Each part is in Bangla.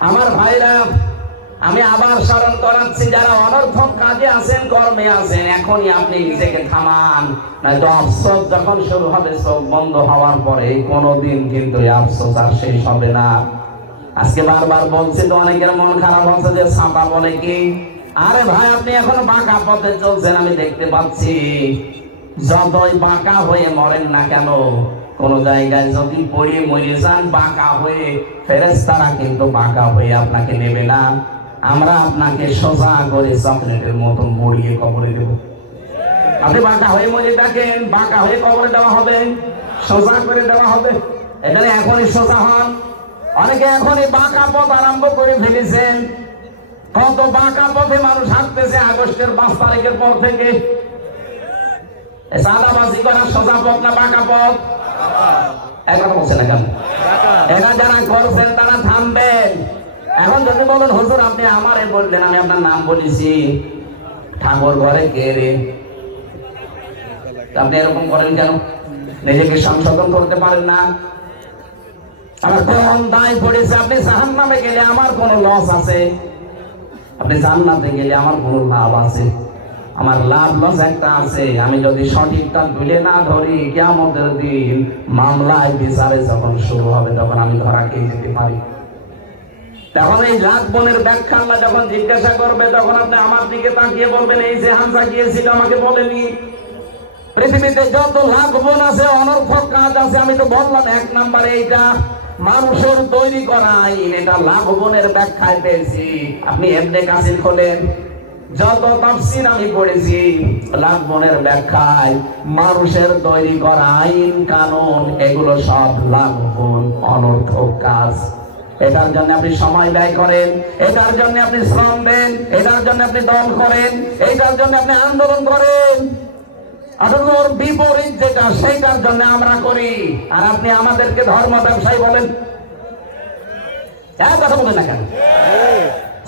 আমার ভাইরা, আমি আবার স্মরণ করাচ্ছি, যারা অনর্থক কাজে আছেন, কর্মে আছেন, এখনই আপনি নিজেকে থামান। নয়তো আফসোস যখন শুরু হবে চোখ বন্ধ হওয়ার পরে কোনোদিন কিন্তু আফসোস আর শেষ হবে না। আজকে বারবার বলছি, তো অনেকের মন খারাপ হচ্ছে যে ছাপা বলে কি? আরে ভাই, আপনি এখন বাঁকা পথে চলছেন, আমি দেখতে পাচ্ছি। যতই বাঁকা হয়ে মরেন না কেন কোন জায়গায় যদি পড়ে মরে যান, বাঁকা হয়ে ফেরেস্তারা কিন্তু বাঁকা হয়ে আপনাকে নেবে না। আমরা আপনাকে সোজা করে চকলেটের মতো মরিয়ে কবরে দেব। আপনি বাঁকা হয়ে মরে থাকেন, বাঁকা হয়ে কবরে দেওয়া হবে, সোজা করে দেওয়া হবে। এখানে এখনই সোজা হন। অনেকে এখনই বাঁকা পথ আরম্ভ করে ফেলেছেন। কত বাঁকা পথে মানুষ হাঁটতেছে আগস্টের পাঁচ তারিখের পর থেকে। সাদাবাজি করা সোজা পথ না পথ এখন বলছে না কেন? এরা যারা করছেন, তারা থামবেন। এখন যদি বলেন, হুজুর, আপনি আমারে বললেন, আমি আপনার নাম বলেছি। ঠাকুর ঘরে কে রে? আপনি এরকম করেন কেন? নিজেকে সংশোধন করতে পারেন না। আমার কোন দায় পড়েছে, আপনি জাহান নামে গেলে আমার কোন লস আছে। আপনি জান্নাতে গেলে আমার কোন লাভ আছে। আমার লাভ লস একটা আছে। আমি যদি সঠিকটা তুলে না ধরি কেমতের দিন মামলায় বিচারে যখন শুরু হবে, তখন আমি ধরা খেয়ে যেতে পারি। তখন এই লাখ বোনের ব্যাখ্যা আল্লাহ যখন জিজ্ঞাসা করবে, তখন আপনি আমার দিকে তাকিয়ে বলবেন, এই যে হামসা গিয়েছিল, আমাকে বলেনি। পৃথিবীতে যত লাখ বোন আছে, অনর্থক কাজ আছে, আমি তো বললাম এক নাম্বারে এইটা মানুষের তৈরি করা এটা লাখ বোনের ব্যাখ্যায় পেয়েছি। আপনি এমনি কাসির খোলেন। যত তাফসির আমি পড়েছি লাখ ব্যাখ্যায় মানুষের তৈরি করা আইন কানুন, এগুলো সব লাখ বোন অনর্থক কাজ। এটার জন্য আপনি সময় ব্যয় করেন, এটার জন্য আপনি শ্রম দেন, এটার জন্য আপনি দল করেন, এটার জন্য আপনি আন্দোলন করেন। ওর বিপরীত যেটা, সেটার জন্য আমরা করি। আর আপনি আমাদেরকে ধর্ম ব্যবসায়ী বলেন। এক কথা বলেন না কেন?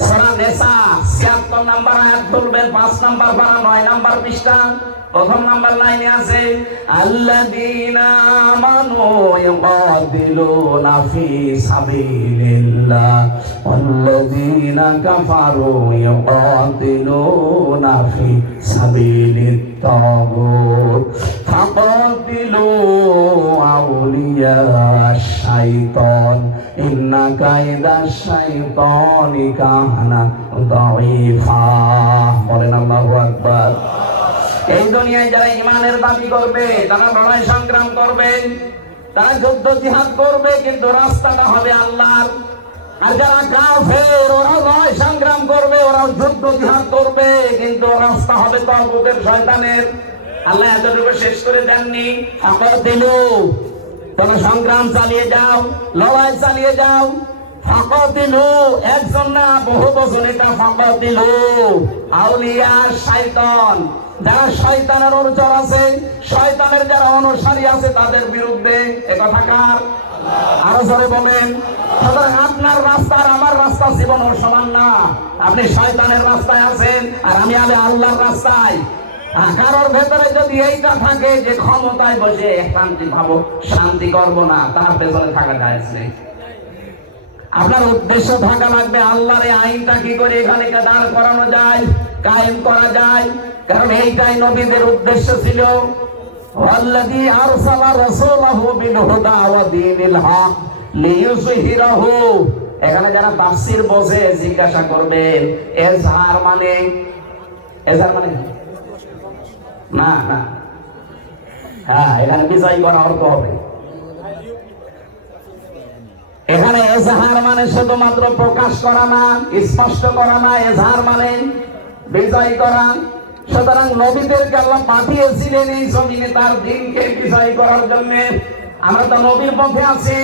সূরা নেসা 76 নাম্বার আয়াত বলবেন, পাঁচ নাম্বার বা নয় নাম্বার পৃষ্ঠা প্রথম নাম্বার লাইনে আছে, আল্লাযীনা আমানু ইউকাতিলুনা ফি সাবিলিল্লাহ। ওয়াল্লাযীনা কাফারু ইউকাতিলুনা ফি সাবিলিত তাগুত ফাকাতিলু আউলিয়া শাইতান, ইন্না কায়দা শাইতানি কাহানা দাঈফা। বলেন আল্লাহু আকবার। এই দুনিয়ায় যারা ইমানের দাবি করবে, তারা লড়াই সংগ্রাম করবে, তারা যুদ্ধ জিহাদ করবে, কিন্তু রাস্তাটা হবে আল্লাহর। আর যারা কাফের ওরা লড়াই সংগ্রাম করবে ওরা যুদ্ধ জিহাদ করবে, কিন্তু রাস্তা হবে তরবুকের শয়তানের। আল্লাহ এতটুকু শেষ করে দেননি। ফাঁকা দিল তোমরা সংগ্রাম চালিয়ে যাও, লড়াই চালিয়ে যাও। ফাঁকা দিল একজন না, বহু বছর এটা ফাঁকা দিল আউলিয়া শয়তান, যারা শয়তানের অনুচর আছে, শয়তানের যারা অনুসারী আছে, তাদের বিরুদ্ধে একথা কার? আরও জোরে বলেন আপনার রাস্তা আর আমার রাস্তা জীবন সমান না। আপনি শয়তানের রাস্তায় আছেন আর আমি আলে আল্লাহর রাস্তায়। কারোর ভেতরে যদি এইটা থাকে যে ক্ষমতায় বসে শান্তি পাবো শান্তি করব না, তার পেছনে থাকা যায় আপনার উদ্দেশ্য থাকা লাগবে আল্লাহর এই আইনটা কি করে এখানে দাঁড় করানো যায়, কায়েম করা যায়? কারণ এইটাই নবীদের উদ্দেশ্য ছিল। বিল হুদা ওয়া দীনিল হক লিইয়ুযহিরাহু এখানে যারা জিজ্ঞাসা করবে, এজহার মানে? এজহার মানে না না। হ্যাঁ এখানে বিজয় করা অর্থ হবে। এখানে এজাহার মানে শুধুমাত্র প্রকাশ করা না, স্পষ্ট করা না, এজাহার মানে বিজয় করা। সুতরাং নবীদেরকে আল্লাহ পাঠিয়েছিলেন এই জমিনে তার দিনকে বিজয় করার জন্য। আমরা তো নবীর পথে আছি।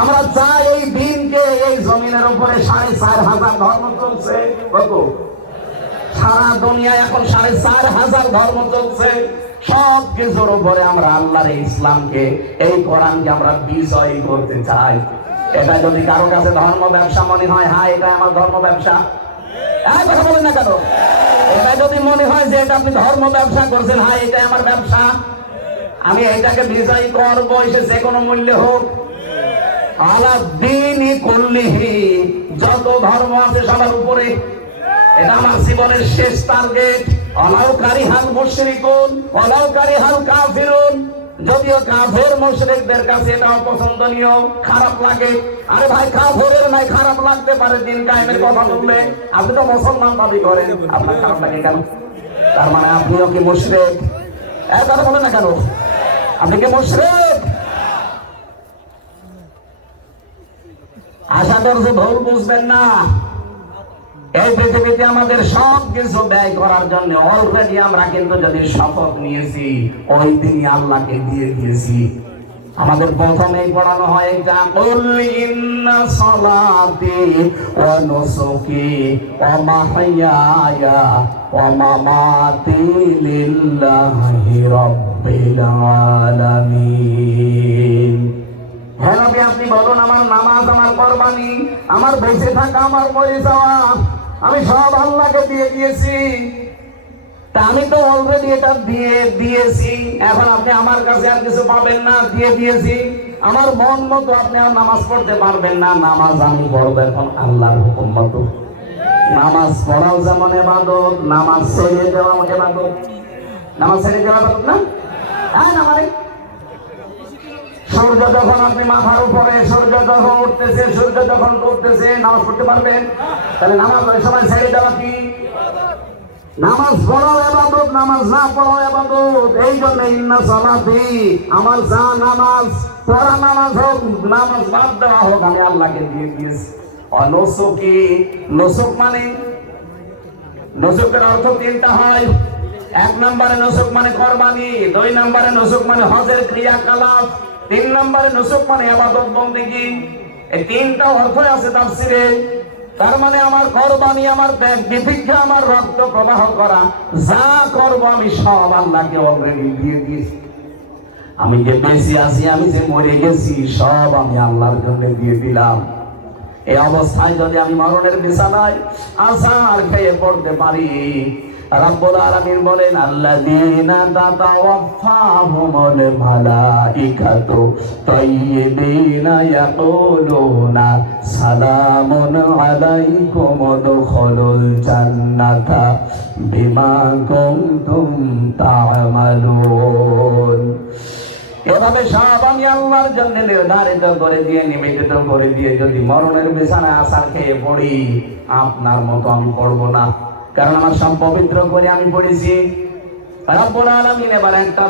আমরা চাই এই দিনকে এই জমিনের উপরে সাড়ে চার হাজার ধর্ম চলছে। কত? সারা দুনিয়ায় এখন সাড়ে চার হাজার ধর্ম চলছে। সব কিছুর উপরে আমরা আল্লাহর ইসলামকে, এই কোরআনকে আমরা বিজয় করতে চাই। এটা যদি কারও কাছে ধর্ম ব্যবসা মনে হয় হ্যাঁ এটা আমার ধর্ম ব্যবসা। এক কথা বলেন না কেন? এটা যদি মনে হয় যে এটা আপনি ধর্ম ব্যবসা করছেন হ্যাঁ এটা আমার ব্যবসা। আমি এটাকে বিজয় করব, এসে যে কোনো মূল্যে হোক। আলা দিনই করলিহি যত ধর্ম আছে সবার উপরে। এটা আমার জীবনের শেষ টার্গেট অলাউকারী হাল মুশরিকুন অলাউকারী হাল কাফিরুন। যদিও কাফের মুশরিকদের কাছে এটা অপছন্দনীয় খারাপ লাগে। আরে ভাই কাফেরের নাই, খারাপ লাগতে পারে, দিন কায়েমের কথা বললে। আপনি তো মুসলমান দাবি করেন। আপনার খারাপ লাগে কেন? তার মানে আপনিও কি মুশরিক? এক কথা বলেন না কেন? আপনি কি মুশরিক? আশা করছে ভুল বুঝবেন না। এই পৃথিবীতে আমাদের সব কিছু ব্যয় করার জন্য অলরেডি আমরা কিন্তু যদি শপথ নিয়েছি, ওই দিনই আল্লাহকে দিয়ে দিয়েছি। আমাদের প্রথমেই পড়ানো হয় এটা ইন্না সালাতি ওয়া নুসুকি ওয়া মাহইয়ায়া ওয়া মামাতি লিল্লাহি রাব্বিল আলামিন। হ্যাঁ আপনি বলুন, আমার নামাজ, আমার কোরবানি, আমার বেঁচে থাকা, আমার মরে যাওয়া আমি সব আল্লাহকে দিয়ে দিয়েছি। তা আমি তো অলরেডি এটা দিয়ে দিয়েছি। এখন আপনি আমার কাছে আর কিছু পাবেন না, দিয়ে দিয়েছি। আমার মন মতো আপনি আর নামাজ পড়তে পারবেন না। নামাজ আমি পড়ব এখন আল্লাহর হুকুম মতো। নামাজ পড়াও যেমন এবাদত নামাজ ছেড়ে দেওয়া এবাদত নামাজ ছেড়ে দেওয়া না? হ্যাঁ মানে সূর্য যখন আপনি মাথার উপরে সূর্য যখন উঠতেছে, সূর্য যখন ডুবতেছে, নামাজ পড়তে পারবেন? তাহলে নামাজ সময় ছেড়ে দেওয়া কি? নামাজ পড়াও এবাদত, নামাজ না পড়াও এবাদত। এই জন্য ইন্না সালাতি, আমার যা নামাজ, পড়া নামাজ হোক, নামাজ বাদ দেওয়া হোক, আমি আল্লাহকে দিয়ে দিয়েছি। মানে? অর্থ তিনটা হয়। এক নম্বরে নসক মানে কোরবানি, দুই নম্বরে নসক মানে হজের ক্রিয়াকলাপ। তিন নম্বরে নসক মানে আবাদত বন্দেগি এই তিনটা অর্থ আছে তাফসিরে তার মানে আমার কোরবানি, আমার ত্যাগ বিধিজ্ঞা আমার রক্ত প্রবাহ করা, যা করব আমি সব আল্লাহকে অলরেডি দিয়ে দিয়েছি। আমি যে বেশি আছি আমি যে মরে গেছি, সব আমি আল্লাহর জন্য দিয়ে দিলাম। এই অবস্থায় যদি আমি মরণের বিছানায় আসার খেয়ে পড়তে পারি রব্বুল আলামিন বলেন, আল্লাযীনা তাতাওয়াফাহুমুল মালাইকাতু তাইয়্যিবিনা ইয়াকুলুনা সালামুন আলাইকুম উদখুলুল জান্নাতা বিমা কুনতুম তা'মালুন। এভাবে সব আমি আল্লাহর জন্য নির্ধারিত করে দিয়ে, নিবেদিত করে দিয়ে যদি মরণের বিছানায় আসার খেয়ে পড়ি, আপনার মতো আমি না। কারণ আমার সব পবিত্র করে আমি পড়েছি। রব্বুল আলামিন এবার একটা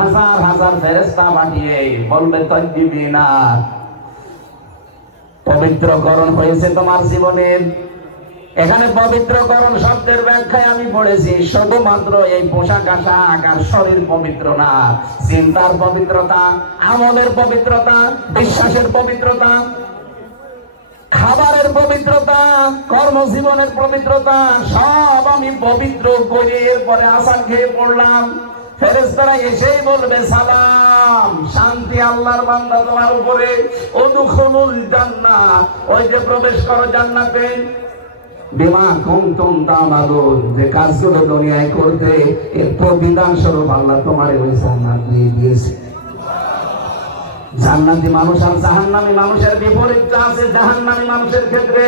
হাজার হাজার ফেরেশতা পাঠিয়ে বলবে পবিত্রকরণ হয়েছে তোমার জীবনের। এখানে পবিত্রকরণ শব্দের ব্যাখ্যায় আমি পড়েছি, শুধুমাত্র এই পোশাক, আশাক আর শরীর পবিত্র না, চিন্তার পবিত্রতা, আমলের পবিত্রতা, বিশ্বাসের পবিত্রতা খাবারের পবিত্রতা, কর্মজীবনের পবিত্রতা, সব আমি পবিত্র করে এরপরে আসান খেয়ে পড়লাম। ফেরেস্তারা এসেই বলবে, সালাম। শান্তি আল্লাহর বান্দা তোমার উপরে। ওদুখুলুল জান্নাত। ওই যে প্রবেশ করো জান্নাতে। বিমা কুমতুম তামালুন যে কাজগুলো দুনিয়ায় করতে, এর প্রবিধান স্বরূপ আল্লাহ তোমার ওই জান্নাত দিয়ে দিয়েছে। জান্নাতি মানুষ আর জাহান্নামী মানুষের বিপরীতটা আছে জাহান্নামী মানুষের ক্ষেত্রে।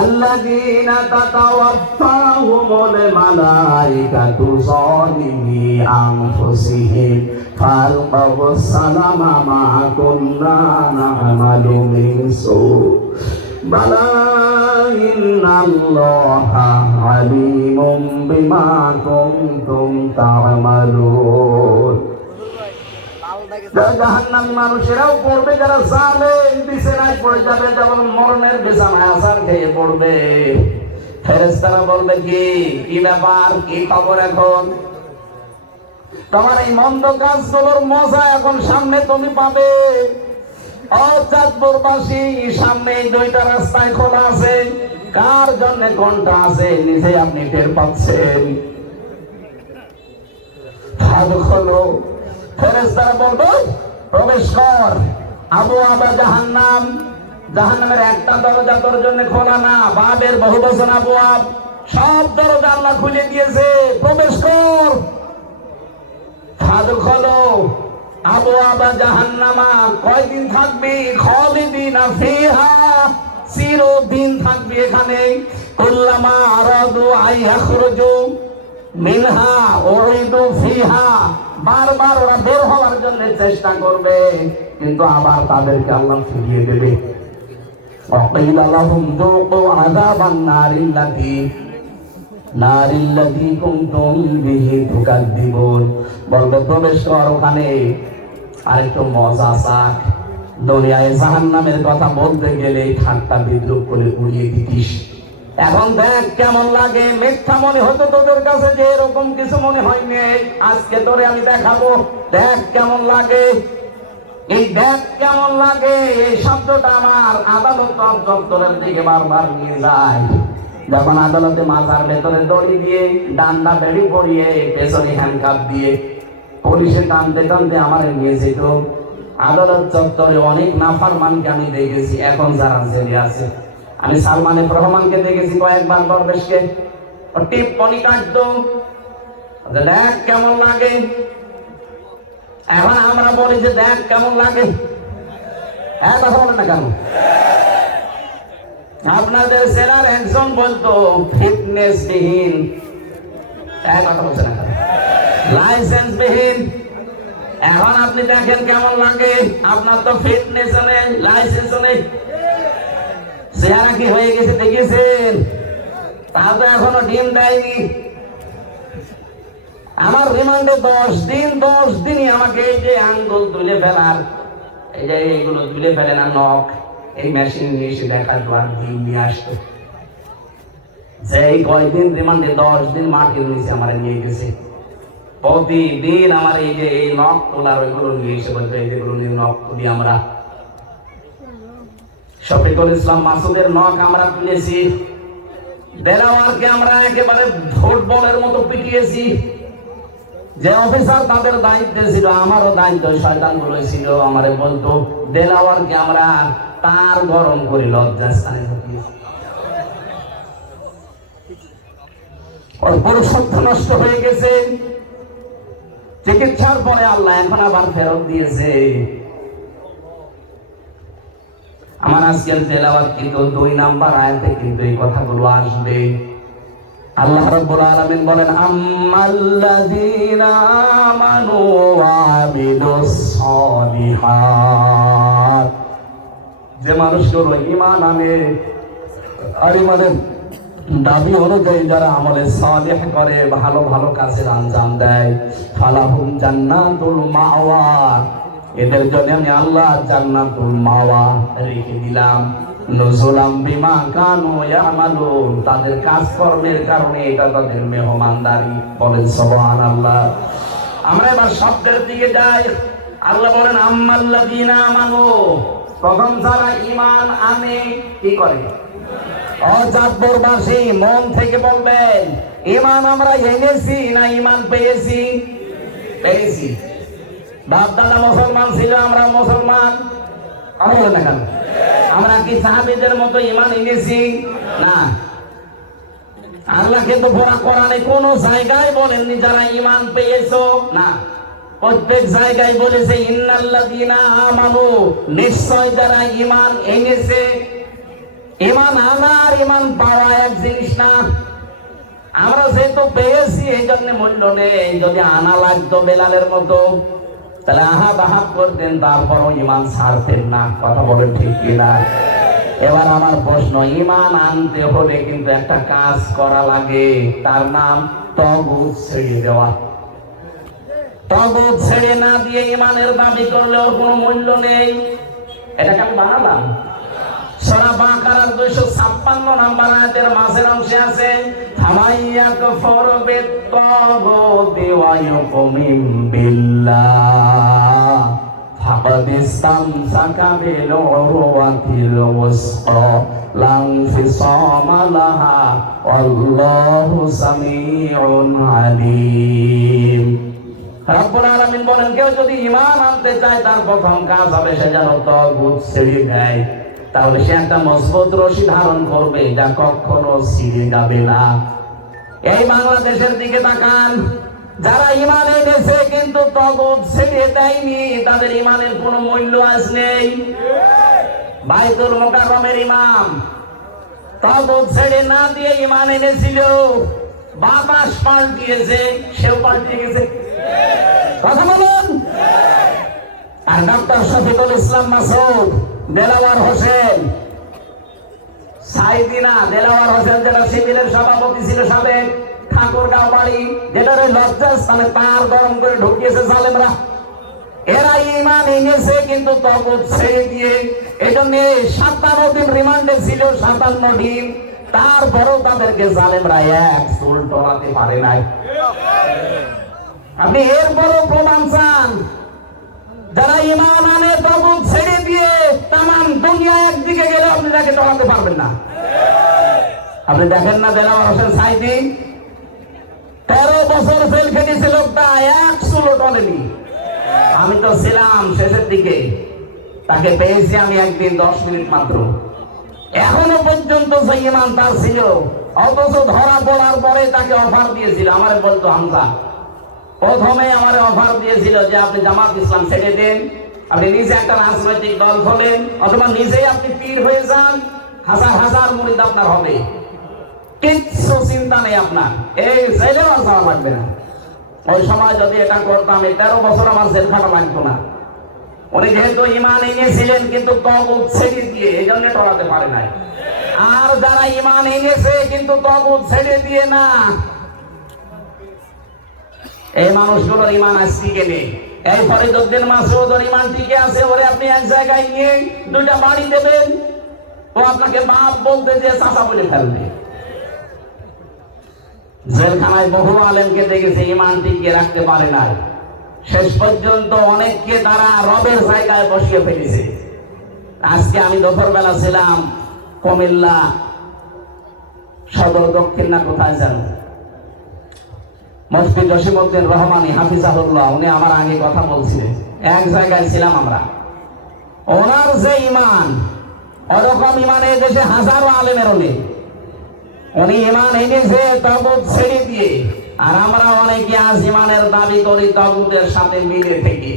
আল্লাযীনা তাতাওয়াফাহুমুল মালাইকাতু যালিমি আনফুসিহিম। ফালকাউ সালামা মা কুন্না না'মালু মিন সু। বালা ইন্নাল্লাহা আলিমুম বিমা কুনতুম তা'মালুন। জাহান্নামী মানুষেরাও পড়বে, যারা বিছানায় পড়ে যাবে, যেমন মরণের আসার খেয়ে পড়বে। ফেরেশতারা বলবে, কি কি ব্যাপার? কি খবর এখন? তোমার এই মন্দ মজা এখন সামনে তুমি পাবে। অচাঁদপুরবাসী সামনে দুইটা রাস্তায় খোলা আছে। কার জন্য কোনটা আছে নিজে আপনি টের পাচ্ছেন। হাত খোলো ফেরেশতারা বলবে, প্রবেশ কর। আবু আবা জাহান্নাম, জাহান্নামের একটা দরজা তোর জন্য খোলা না, বাবের বহু বছর আবু আব, সব দরজা আল্লাহ খুলে দিয়েছে। প্রবেশ কর। খোলো আবু আবা জাহান্নামা। কয়দিন থাকবি? খালিদিন ফিহা। চিরদিন থাকবি এখানে। কুল্লামা আরাদু আই মিনহা উরিদু ফিহা। বারবার ওরা বের হওয়ার জন্য চেষ্টা করবে কিন্তু আবার তাদেরকে আল্লাহ ফিরিয়ে দেবে وقيل لهم ذوقوا عذاب النار التي نار التي كنتم به تكذبون বলবে প্রবেশ কর ওখানে আরেকটু মজা চাক দুনিয়ায় জাহান্নামের কথা বলতে গেলে ঠাট্টা বিদ্রুপ করে উড়িয়ে দিতিস এখন দেখ কেমন লাগে মিথ্যা মনে হতো তোদের কাছে যে এরকম কিছু মনে হয়নি। আজকে তোরে আমি দেখাবো দেখ কেমন লাগে। এই দেখ কেমন লাগে এই শব্দটা আমার আদালত চত্বরের দিকে বারবার নিয়ে যায়। যখন আদালতে মাথার ভেতরে দড়ি দিয়ে ডান্ডা বেড়ি পরিয়ে পেছনে হ্যান্ডকাপ দিয়ে পুলিশে টানতে টানতে আমার নিয়ে যেত। আদালত চত্বরে অনেক নাফার মানকে আমি দেখেছি এখন যারা জেলে আছে। আমি সালমানের রহমানকে দেখেছি কয়েকবার দরবেশকে। দেখ কেমন লাগে। এখন আমরা বলি যে, দেখ কেমন লাগে। হ্যাঁ না কেন? আপনাদের সেরার একজন বলতো ফিটনেস বিহীন এক কথা বলছে এখন আপনি দেখেন কেমন লাগে। আপনার তো ফিটনেস নেই লাইসেন্স নেই। চেহারা কি হয়ে গেছে দেখেছেন তা তো এখনও ডিম দেয়নি। আমার রিমান্ডে দশ দিন, দশ দিনই আমাকে এই যে আঙ্গুল তুলে ফেলার, এই যে এইগুলো তুলে ফেলে না, নখ, এই মেশিন নিয়ে এসে দেখার পর দিন নিয়ে আসতো। যে এই কয়দিন রিমান্ডে দশ দিন মাটির নিচে আমার নিয়ে গেছে। প্রতিদিন আমার এই যে এই নখ তোলার ওইগুলো নিয়ে এসে বলবে যেগুলো নিয়ে নখ তুলি আমরা। শফিকুল ইসলাম মাসুদের নখ আমরা তুলেছি। দেলাওয়ারকে আমরা একেবারে ফুটবলের মতো পিটিয়েছি। যে অফিসার তাদের দায়িত্বে ছিল, আমারও দায়িত্ব, শয়তান ছিল, আমারে বলতো দেলাওয়ারকে আমরা তার গরম করে লজ্জাস্থানে ওর পুরুষত্ব নষ্ট হয়ে গেছে। চিকিৎসার পরে আল্লাহ এখন আবার ফেরত দিয়েছে। আমার আজকের তেলাওয়াত কিন্তু দুই নাম্বার আয়াতে কিন্তু এই কথাগুলো আসবে। আল্লাহ রাব্বুল আলামিন বলেন আম্মাল্লাযীনা আমানু ওয়া আমিলুস সালিহাত। যে মানুষগুলো ঈমান আনে, আর ঈমানের দাবি হলো অনুযায়ী যারা আমলে সালেহ করে, ভালো ভালো কাজের আঞ্জাম দেয়। ফালাহুম জান্নাতুল মাওয়া। এদের জন্য আমি আল্লাহ জান্নাতুল মাওয়া রেখে দিলাম। নজুলাম বিমা কানু ইয়ামালুন। তাদের কাজকর্মের কারণে এটা তাদের মেহমানদারি বলেন সুবহানাল্লাহ। আমরা এবার শব্দের দিকে যাই। আল্লাহ বলেন, আম্মাল্লাযীনা আমানু। প্রথম যারা ঈমান আনে, কি করে? অজাতপুরবাসী মন থেকে বলবেন ইমান আমরা এনেছি না ইমান পেয়েছি? পেয়েছি। বাপ দাদা মুসলমান ছিল, আমরা মুসলমান। আমরা কি সাহাবিদের মতো ইমান এনেছি? না। আল্লাহ কিন্তু পড়া কোরআনে কোন জায়গায় বলেননি যারা ইমান পেয়েছ। না। প্রত্যেক জায়গায় বলেছে, ইন্নাল্লাযীনা আমানু। নিশ্চয় যারা ইমান এনেছে। ইমান আনা আর ইমান পাওয়া এক জিনিস না। আমরা যেহেতু পেয়েছি এই জন্য মূল্য নেই। যদি আনা লাগতো বেলালের মতো তাহলে আহা বাহা করতেন, তারপরও ইমান ছাড়তেন না, কথা বলেন ঠিক কিনা? এবার আমার প্রশ্ন ইমান আনতে হলে কিন্তু একটা কাজ করা লাগে, তার নাম তগুত ছেড়ে দেওয়া। তগুত ছেড়ে না দিয়ে ইমানের দাবি করলেও কোনো মূল্য নেই। এটাকে আমি বানালাম। সূরা বাকারার 256 নাম্বার আয়াতের মাঝের অংশে আছে ফামাইয়া কফর বিত্তাগুতি ওয়া ইউমিন বিল্লাহ। ফাকাদ ইসতামসাকা বিল উরওয়াতিল ওয়াসqa লা ইনফিসামা লাহা ওয়াল্লাহু সামিউন আলিম। রব্বুল আলামিন বলেন, কেউ যদি ঈমান আনতে চায়, তার প্রথম কাজ হবে সে যেন তগুত ছেড়ে দেয় তাহলে সে একটা মজবুত রশি ধারণ করবে যা কখনো ছিঁড়ে যাবে না। এই বাংলাদেশের দিকে তাকান। যারা ইমান এনেছে কিন্তু তগুত ছেড়ে দেয়নি, তাদের ইমানের কোনো মূল্য আজ নেই। বাইতুল মোকাররমের ইমাম তবুত ছেড়ে না দিয়ে ইমান এনেছিল বাতাস পাল্টিয়েছে সেও পাল্টিয়ে গেছে। কথা বলুন? আর ডক্টর শফিকুল ইসলাম মাসুদ দেলাওয়ার হোসেন। সাইদিনা দেলাওয়ার হোসেন যেটা সিভিলের সভাপতি ছিল সাবেক ঠাকুরগাঁও বাড়ি, যেটা লজ্জাস্থানে তার গরম করে ঢুকিয়েছে সালেমরা। এরা ইমান এনেছে, কিন্তু ছেড়ে দিয়ে এজন্য সাতান্ন দিন রিমান্ডে ছিল, সাতান্ন দিন। তারপরও তাদেরকে জালেমরা এক চুল টলাতে পারে নাই। আপনি এরপরও প্রমাণ চান। যারা ইমান আনে তবুত ছেড়ে দিয়ে তামাম দুনিয়া একদিকে গেলে আপনি তাকে টলাতে পারবেন না। আপনি দেখেন না দেলাওয়ার হোসেন সাইদি তেরো বছর জেল খেটেছে লোকটা, এক চুলো টলেনি আমি তো ছিলাম শেষের দিকে। তাকে পেয়েছি আমি একদিন, দশ মিনিট মাত্র। এখনও পর্যন্ত সেই ইমান তার ছিল, অথচ ধরা পড়ার পরে তাকে অফার দিয়েছিল। আমার বলতো, হামজা প্রথমে আমার অফার দিয়েছিল যে আপনি জামাত ইসলাম ছেড়ে দেন। আপনি নিজে একটা রাজনৈতিক দল খোলেন অথবা নিজেই আপনি পীর হয়ে যান, হাজার হাজার মুরিদ আপনার হবে। কিচ্ছু চিন্তা নেই আপনার। এই জেলেও আর লাগবে না। ওই সময় যদি এটা করতাম তেরো বছর আমার জেল খাটা লাগতো না। উনি যেহেতু ইমান এনেছিলেন, কিন্তু তগুত ছেড়ে দিয়ে, এই জন্য টলাতে পারে নাই। আর যারা ইমান এনেছে, কিন্তু তগুত ছেড়ে দিয়ে না এই মানুষগুলোর ইমান আজকে নেই। এই ফরিদুদ্দিন মাসুদর ইমান টিকে আছে ওরে আপনি এক জায়গায় নিয়ে দুইটা বাড়ি দেবেন। ও আপনাকে বাপ বলতে যে চাচা বলে ফেলবে। জেলখানায় বহু আলেমকে দেখেছে ইমান টিকিয়ে রাখতে পারে না শেষ পর্যন্ত অনেককে তারা রবের জায়গায় বসিয়ে ফেলেছে। আজকে আমি দুপুরবেলা ছিলাম কুমিল্লা সদর দক্ষিণ না কোথায় জানো? মুফতি জসিমউদ্দিন রহমানি হাফিজাহুল্লাহ, উনি আমার আগে কথা বলছিলেন। এক জায়গায় ছিলাম আমরা। ওনার যে ইমান, ওরকম ইমান এই দেশে হাজারো আলেমেরও নেই উনি ইমান এনেছে তগুত ছেড়ে দিয়ে, আর আমরা অনেকে আজ ইমানের দাবি করি তগুতের সাথে মিলে থেকে।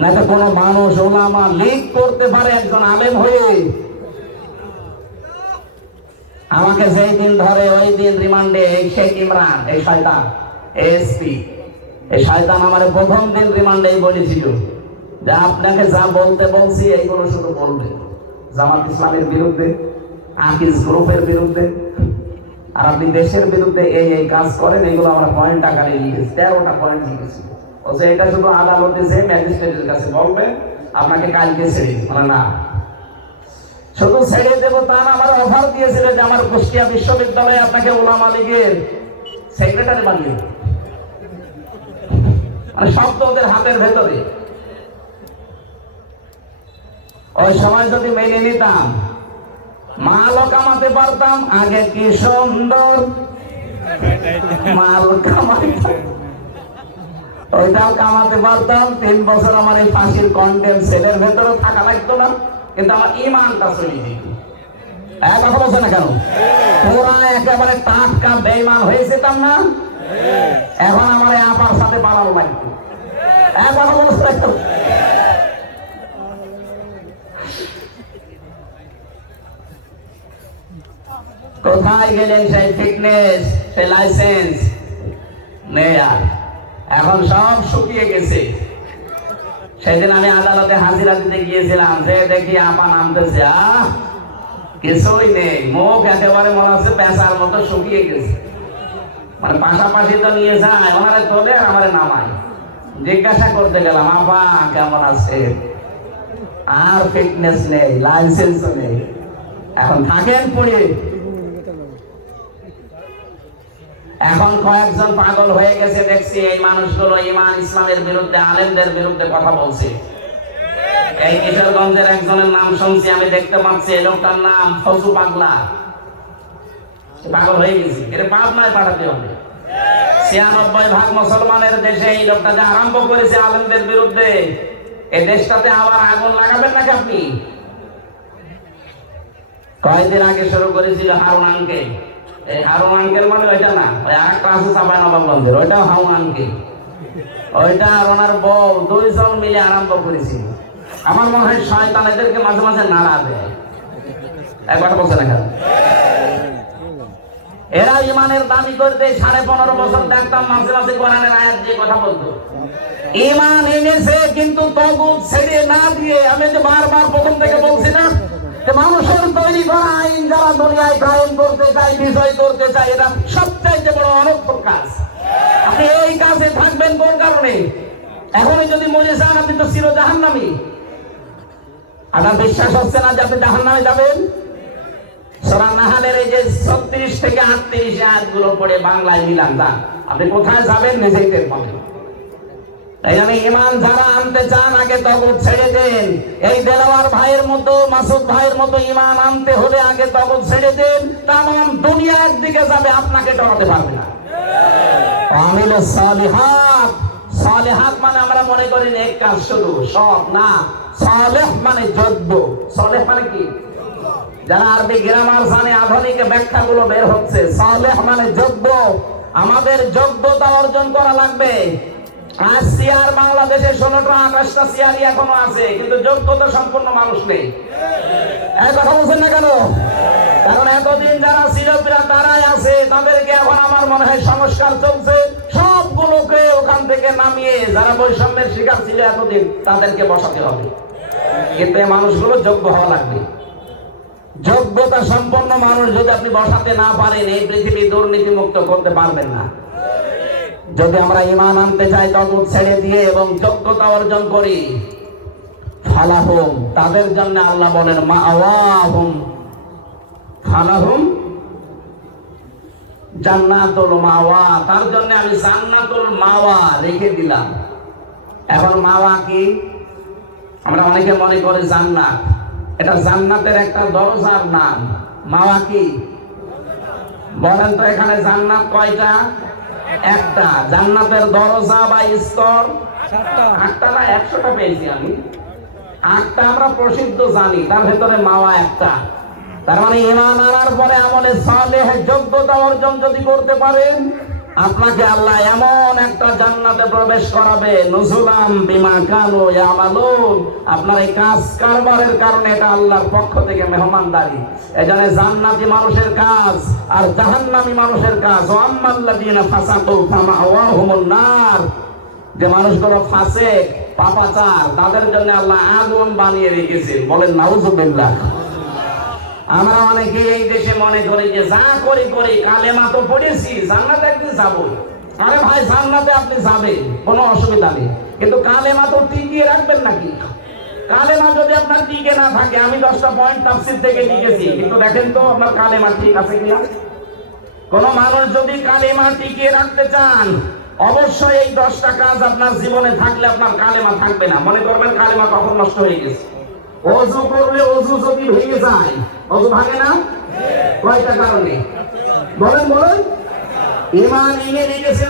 না তো কোনো মানুষ ওলামা লিক করতে পারে একজন আলেম হয়ে আমাকে যেই দিন ধরে, ওই দিন রিমান্ডে শেখ ইমরান, এই শয়তান এসপি এই শয়তান আমার প্রথম দিন রিমান্ডে বলেছিল যে আপনাকে যা বলতে বলছি, এইগুলো শুধু বলবে। জামাত ইসলামের বিরুদ্ধে আকিস গ্রুপের বিরুদ্ধে, আর আপনি দেশের বিরুদ্ধে এই এই কাজ করেন এগুলো আমরা পয়েন্ট আকারে লিখেছি, তেরোটা পয়েন্ট লিখেছি। ও যে এটা শুধু আদালতে যে ম্যাজিস্ট্রেটের কাছে বলবে, আপনাকে কালকে ছেড়ে মানে না শুধু ছেড়ে দেব তা না আমার অফার দিয়েছিল যে আমার কুষ্টিয়া বিশ্ববিদ্যালয়ে আপনাকে ওলামা লীগের সেক্রেটারি বানিয়ে। মানে সব তো ওদের হাতের ভেতরে। ওই সময় যদি মেনে নিতাম, মালও কামাতে পারতাম, আগে কি সুন্দর মাল কামাইতাম। ওইটাও কামাতে পারতাম, তিন বছর আমার এই ফাঁসির কন্টেন্ট সেলের ভেতরে থাকা লাগতো না। কিন্তু আমার ইমানটা চলে যেত এক কথা বলছে না কেন? পুরা একেবারে টাটকা বেইমান হয়ে যেতাম না এখন আমার আপার সাথে লাগতো এক কথা বলছে কোথায় গেলেন সেই ফিটনেস, সেই লাইসেন্স? নেই আর। এখন সব শুকিয়ে গেছে। সেদিন আমি আদালতে হাজিরা দিতে গিয়েছিলাম, সে দেখি আপা নামতেছে কিছুই নেই, মুখ একেবারে মনে হচ্ছে পেঁচার মতো শুকিয়ে গেছে। মানে পাশাপাশি তো নিয়ে যায় ওনারে তোলে, আমারে নামায়। জিজ্ঞাসা করতে গেলাম, আপা কেমন আছে? আর ফিটনেস নেই লাইসেন্স নেই। এখন থাকেন পড়ে এখন কয়েকজন পাগল হয়ে গেছে, দেখছি এই মানুষগুলো ইমান ইসলামের বিরুদ্ধে, আলেমদের বিরুদ্ধে কথা বলছে। এই কিশোরগঞ্জের একজনের নাম শুনছি, আমি দেখতে পাচ্ছি এই লোকটার নাম ফজু পাগলা। পাগল হয়ে গেছে। এটা পাবনায় পাঠাতে হবে? ছিয়ানব্বই ভাগ মুসলমানের দেশে এই লোকটা যে আরম্ভ করেছে আলেমদের বিরুদ্ধে এই দেশটাতে আবার আগুন লাগাবেন নাকি আপনি? কয়েকদিন আগে শুরু করেছিল হারুন আঙ্কেল। এই হারুন আঙ্কেল মানে ওইটা না। ওই আরেকটা আছে চাপাই নবাবগঞ্জের ওইটা হারুন আঙ্কেল ওইটা আর ওনার বউ, দুইজন মিলে আরম্ভ করেছিল আমার মনে হয় শয়তান এদেরকে মাঝে মাঝে নাড়া দেয়। এক কথা বলছে না কেন এরা ইমানের দাবি করতে সাড়ে পনেরো বছর দেখতাম মাঝে মাঝে কোরআনের আয়াত দিয়ে কথা বলতো। ইমান এনেছে, কিন্তু তগুত ছেড়ে না দিয়ে, আমি যে বারবার প্রথম থেকে বলছি না মানুষের তৈরি করা আইন যারা দুনিয়ায় কায়েম করতে চায় বিষয় করতে চায়, এটা সবচাইতে বড় অনর্থক কাজ। আপনি এই কাজে থাকবেন কোন কারণে? এখনই যদি মরে যান, আপনি তো চির জাহান্নামী আপনার বিশ্বাস হচ্ছে না যে আপনি জাহান্নামে যাবেন? সূরা নাহালের এই যে 36 থেকে 38 আয়াতগুলো পড়ে বাংলায় মিলান, যান। আপনি কোথায় যাবেন? নিজেই টের পাবেন। এই জন্য ইমান যারা আনতে চান, আগে তগত ছেড়ে দেন। এই দেলাওয়ার ভাইয়ের মতো, মাসুদ ভাইয়ের মতো ইমান আনতে হলে আগে তগত ছেড়ে দেন। তাম দুনিয়া একদিকে যাবে, আপনাকে ডরাতে পারবে না। আমিল সালিহাত। সালিহাত মানে আমরা মনে করি এক কাজ শুধু সব না। সালেহ মানে যোগ্য। সালেহ মানে কি? যারা আরবি গ্রামার জানে, আধুনিক ব্যাখ্যাগুলো বের হচ্ছে। সালেহ মানে যোগ্য। আমাদের যোগ্যতা অর্জন করা লাগবে। আজ সিয়ার বাংলাদেশে ষোলোটা, আঠাশটা সিয়ারি এখনও আছে, কিন্তু যোগ্যতা সম্পন্ন মানুষ নেই। কথা বলছেন না কেন? কারণ এতদিন যারা তারাই আছে, তাদেরকে এখন আমার মনে হয় সংস্কার চলছে। সবগুলোকে ওখান থেকে নামিয়ে যারা বৈষম্যের শিকার ছিল এতদিন, তাদেরকে বসাতে হবে। কিন্তু এই মানুষগুলো যোগ্য হওয়া লাগবে। যোগ্যতা সম্পন্ন মানুষ যদি আপনি বসাতে না পারেন, এই পৃথিবী দুর্নীতি মুক্ত করতে পারবেন না। যদি আমরা ইমান আনতে চাই তগুত ছেড়ে দিয়ে এবং যোগ্যতা অর্জন করি, ফালাহুম, তাদের জন্য আল্লাহ বলেন মা আওয়াহুম জান্নাতুল মাওয়া, তার জন্য আমি জান্নাতুল মাওয়া রেখে দিলাম। এখন মাওয়া কি? আমরা অনেকে মনে করি জান্নাত। এটা জান্নাতের একটা দরজার নাম। মাওয়া কি? বলেন তো এখানে জান্নাত কয়টা? একটা জান্নাতের দরজা বা স্তর আটটা না একশোটা পেয়েছি আমি। আটটা আমরা প্রসিদ্ধ জানি তার ভেতরে মাওয়া একটা। তার মানে ইমান আনার পরে আমলে সালেহ যোগ্যতা অর্জন যদি করতে পারেন আপনাকে আল্লাহ এমন একটা জান্নাতে প্রবেশ করাবে নুজুলাম বিমা কানু ইয়ামালুন। আপনার এই কাজ কারবারের কারণে এটা আল্লাহর পক্ষ থেকে মেহমানদারি। এজন্য জান্নাতি মানুষের কাজ আর জাহান্নামী মানুষের কাজ, ও আম্মাল্লাযিনা ফাসাকু ফামাওয়াহুমুন নার। যে মানুষগুলো ফাসে পাপাচার, তাদের জন্য আল্লাহ আগুন বানিয়ে রেখেছে বলেন, নাউজুবিল্লাহ। আমরা অনেকে এই দেশে মনে করি যে যা করি করি, কালেমা তো পড়েছি, জান্নাতে একদিন যাব। আরে ভাই, জান্নাতে আপনি যাবেন, কোনো অসুবিধা নেই। কিন্তু কালেমা তো টিকিয়ে রাখবেন নাকি? কালেমা যদি আপনার টিকে না থাকে, আমি দশটা পয়েন্ট তাফসির থেকে লিখেছি, কিন্তু দেখেন তো আপনার কালেমা ঠিক আছে কিনা? কোন মানুষ যদি কালেমা টিকিয়ে রাখতে চান, অবশ্যই এই দশটা কাজ আপনার জীবনে থাকলে আপনার কালেমা থাকবে না। মনে করবেন কালেমা কখন নষ্ট হয়ে গেছে? অজু করলে অজু যদি ভেঙে যায় অজু ভাঙে না? কয়টা কারণে? বলেন বলেন। ইমান রেখেছে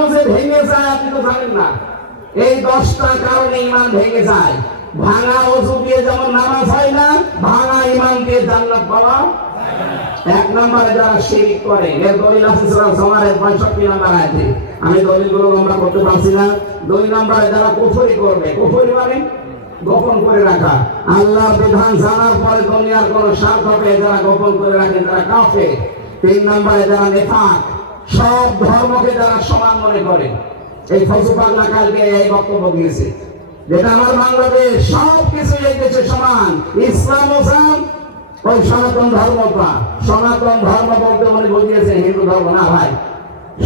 কিন্তু ভেঙে যায়, আপনি তো না। এই দশটা কারণে ইমান ভেঙে ভাঙা দিয়ে যেমন না, ভাঙা ইমান দিয়ে এক করে দলিল আছে সূরা জুমারের 65 নম্বর আয়াতে। আমি আমরা করতে পারছি না। দুই নম্বরে যারা কুফরি করবে, কুফরি মানে? গোপন করে রাখা। আল্লাহর বিধান জানার পরে দুনিয়ার কোন স্বার্থ পেয়ে যারা গোপন করে রাখে, তারা কাফে তিন নম্বরে যারা নেফাক, সব ধর্মকে যারা সমান মনে করে। এই ফজু পাগলা কালকে এই বক্তব্য দিয়েছে। যেটা আমার বাংলাদেশ সব কিছু এই দেশে সমান। ইসলাম ও জান, ওই সনাতন ধর্মটা সনাতন ধর্ম বলতে মনে বুঝিয়েছে হিন্দু ধর্ম না ভাই।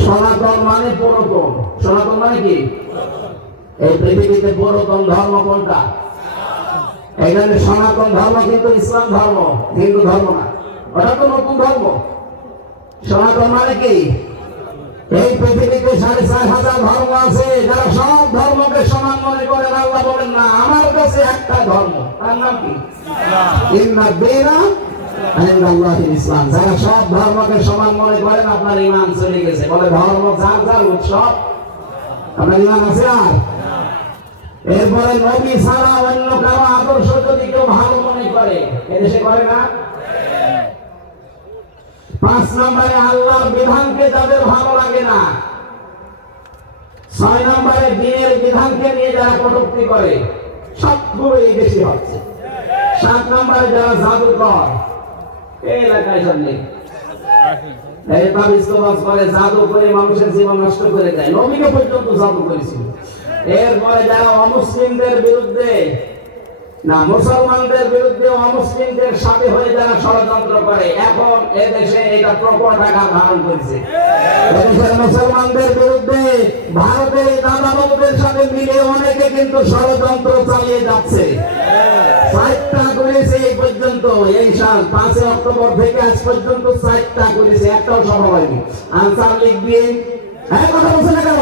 সনাতন মানে পুরাতন। সনাতন মানে কি? এই পৃথিবীতে পুরাতন ধর্ম কোনটা? এখানে সনাতন ধর্ম কিন্তু ইসলাম ধর্ম, হিন্দু ধর্ম না। ওটা তো নতুন ধর্ম। সনাতন মানে কি? এই পৃথিবীতে সাড়ে চার হাজার ধর্ম আছে, যারা সব ধর্মকে সমান মনে করেন, আল্লাহ বলেন, না, আমার কাছে একটা ধর্ম। তার নাম কি? ইসলাম। যারা সব ধর্মকে সমান মনে করেন, আপনার ইমান চলে গেছে। বলে ধর্ম যার যার উৎসব আপনার ইমান আছে আর? এরপরে নবী ছাড়া অন্য কারও আদর্শ যদি কেউ ভালো মনে করে, এদেশে করে না? পাঁচ নম্বরে আল্লাহর বিধানকে যাদের ভালো লাগে না, ছয় নম্বরে দিনের বিধানকে নিয়ে যারা কটুক্তি করে সবগুলোই বেশি হচ্ছে। সাত নম্বরে যারা জাদুকর এই এলাকায় সব নেই। এই করে জাদু করে মানুষের জীবন নষ্ট করে দেয়। নবীকে পর্যন্ত জাদু করেছিল। এরপরে যারা অমুসলিমদের বিরুদ্ধে, না, মুসলমানদের বিরুদ্ধে অমুসলিমদের সাথে হয়ে যারা ষড়যন্ত্র করে, এখন এদেশে এটা প্রকট আকার ধারণ করেছে। মুসলমানদের বিরুদ্ধে ভারতের দাদাবাবুদের সাথে মিলে অনেকে কিন্তু ষড়যন্ত্র চালিয়ে যাচ্ছে। চারটা করেছে এই পর্যন্ত, এই সাল পাঁচই অক্টোবর থেকে আজ পর্যন্ত চারটা করেছে, একটাও সফল হয়নি। আনসার লিখবি হ্যাঁ কথা বলছে না কেন?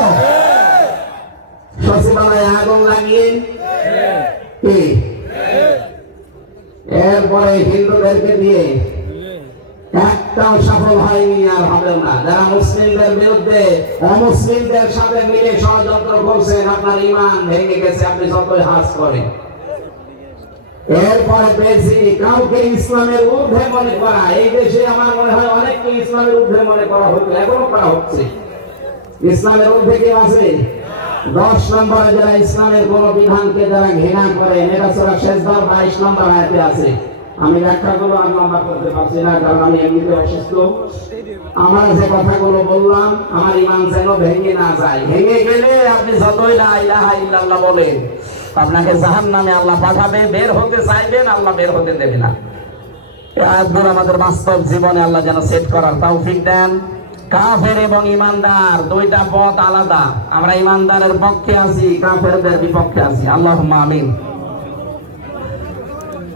এরপরে হিন্দুদেরকে দিয়ে একটাও সফল হয়নি আর হবে না। যারা মুসলিমদের বিরুদ্ধে অমুসলিমদের সাথে মিলে ষড়যন্ত্র করছেন, আপনার ইমান ভেঙে গেছে, আপনি যতই হাস করেন। এরপরে পেয়েছি কাউকে ইসলামের ঊর্ধ্বে মনে করা। এই দেশে আমার মনে হয় অনেককে ইসলামের ঊর্ধ্বে মনে করা হতো এখনও করা হচ্ছে। ইসলামের ঊর্ধ্বে কেউ আছে? দশ নম্বরে যারা ইসলামের কোন বিধানকে যারা ঘৃণা করে এটা সরা শেষবার বাইশ নম্বর আয়াতে আছে। আমি ব্যাখ্যাগুলো আর লম্বা করতে পারছি না, কারণ আমি এমনিতে অসুস্থ। আমার যে কথাগুলো বললাম, আমার ইমান যেন ভেঙে না যায়। ভেঙে গেলে আপনি যতই লা ইলাহা ইল্লাল্লাহ বলেন, আপনাকে জাহান নামে আল্লাহ পাঠাবে, বের হতে চাইবেন, আল্লাহ বের হতে দেবে না। আমাদের বাস্তব জীবনে আল্লাহ যেন সেট করার তাও তৌফিক দেন। কাফের এবং ইমানদার দুইটা পথ আলাদা আমরা ইমানদারের পক্ষে আছি কাফেরদের বিপক্ষে আছি আল্লাহ আমিন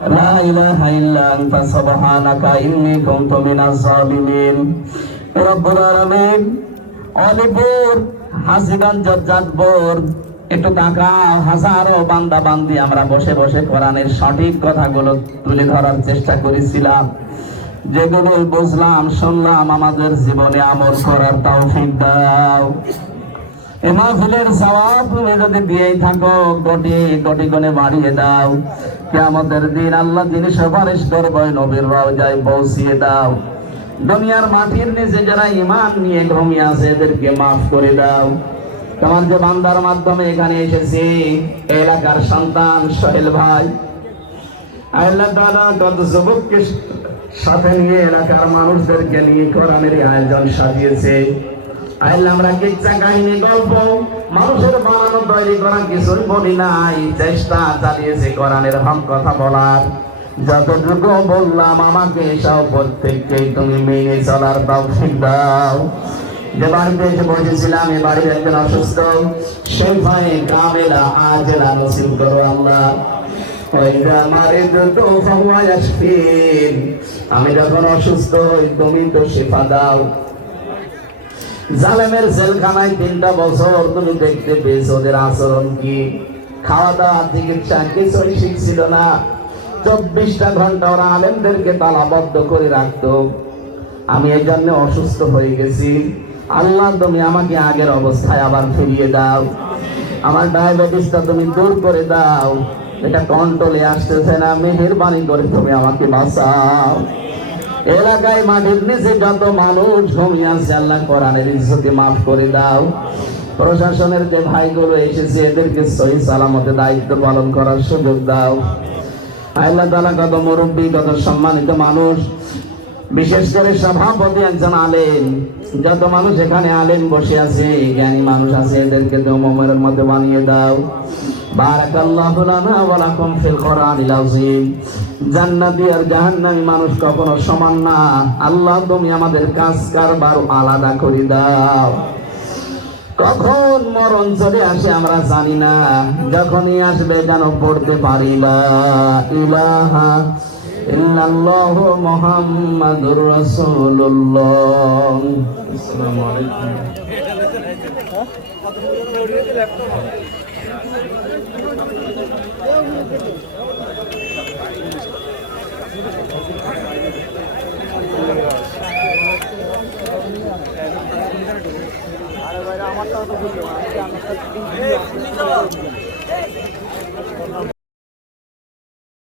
لا إله إلا أنت سبحانك إني كنت من الظالمين رب العالمين অলিপুর হাসিগঞ্জ জাতপুর একটু তাকাও হাজারো বান্দা বান্দি আমরা বসে বসে কোরআনের সঠিক কথাগুলো তুলে ধরার চেষ্টা করেছিলাম যেগুলো বুঝলাম, শুনলাম আমাদের জীবনে আমল করার তৌফিক দাও। তুমি যদি দিয়েই থাকো কোটি কোটি গুণে বাড়িয়ে দাও। দিন আল্লাহ সুপারিশ করবে, নবীর পৌঁছিয়ে দাও। দুনিয়ার মাটির নিচে যারা ইমান নিয়ে ঘুমিয়ে আছে, এদেরকে মাফ করে দাও। তোমার যে বান্দার মাধ্যমে এখানে এসেছি এলাকার সন্তান সোহেল ভাই। আল্লাহ কত সাথে নিয়ে এলাকার মানুষদেরকে নিয়ে কোরআনের আয়োজন সাজিয়েছে। আমরা কিচ্ছা কাহিনী, গল্প, মানুষের বানানো, তৈরি করা কিছুই বলি নাই। চেষ্টা চালিয়েছে কোরআনের কথা বলার। যতটুকু বললাম আমাকে সব প্রত্যেককেই তুমি মেনে চলার তৌফিক দাও। যে বাড়িতে এসে বসেছিলাম, এ বাড়ির একজন অসুস্থ। সেই ভয়ে কামেলা, আজেলা নসিব করো আমি যখন অসুস্থ হই, তুমি তো শিফা দাও। জালেমের জেলখানায় তিনটা বছর তুমি দেখতে পেয়েছ ওদের আচরণ কি। খাওয়া দাওয়া চিকিৎসা কিছুই শিখছিল না। চব্বিশটা ঘণ্টা ওরা আলেমদেরকে তালাবদ্ধ করে রাখতো। আমি এই জন্য অসুস্থ হয়ে গেছি। আল্লাহ, তুমি আমাকে আগের অবস্থায় আবার ফিরিয়ে দাও। আমার ডায়াবেটিসটা তুমি দূর করে দাও। এটা কন্ট্রোলে আসতেছে না। মেহেরবানি করে তুমি আমাকে বাঁচাও। এলাকায় মাটির নিচে যত মানুষ ঘুমিয়ে আছে, আল্লাহ কোরআনের ইজ্জতে মাফ করে দাও। প্রশাসনের যে ভাইগুলো এসেছে, এদেরকে সহি সালামতে দায়িত্ব পালন করার সুযোগ দাও। আল্লাহ তালা কত মুরব্বী, কত সম্মানিত মানুষ। বিশেষ করে সভাপতি একজন আলেম। যত মানুষ এখানে আলেম বসে আছে, জ্ঞানী মানুষ আছে, এদেরকে মধ্যে বানিয়ে দাও। বারাকাল্লাহু লানা ওয়া লাকুম ফিল কোরআনিল আযীম। জান্নাতি আর জাহান্নামী মানুষ কখনো সমান না। আল্লাহ তুমি আমাদের কাজ কারবার আলাদা করে দাও। কখন মরণ চলে আসে আমরা জানি না। যখনই আসবে যেন পড়তে পারি না। ইলাহা ইল্লাল্লাহ মুহাম্মাদুর রাসূলুল্লাহ। আসসালামু আলাইকুম। আমারটাও তো বুঝলো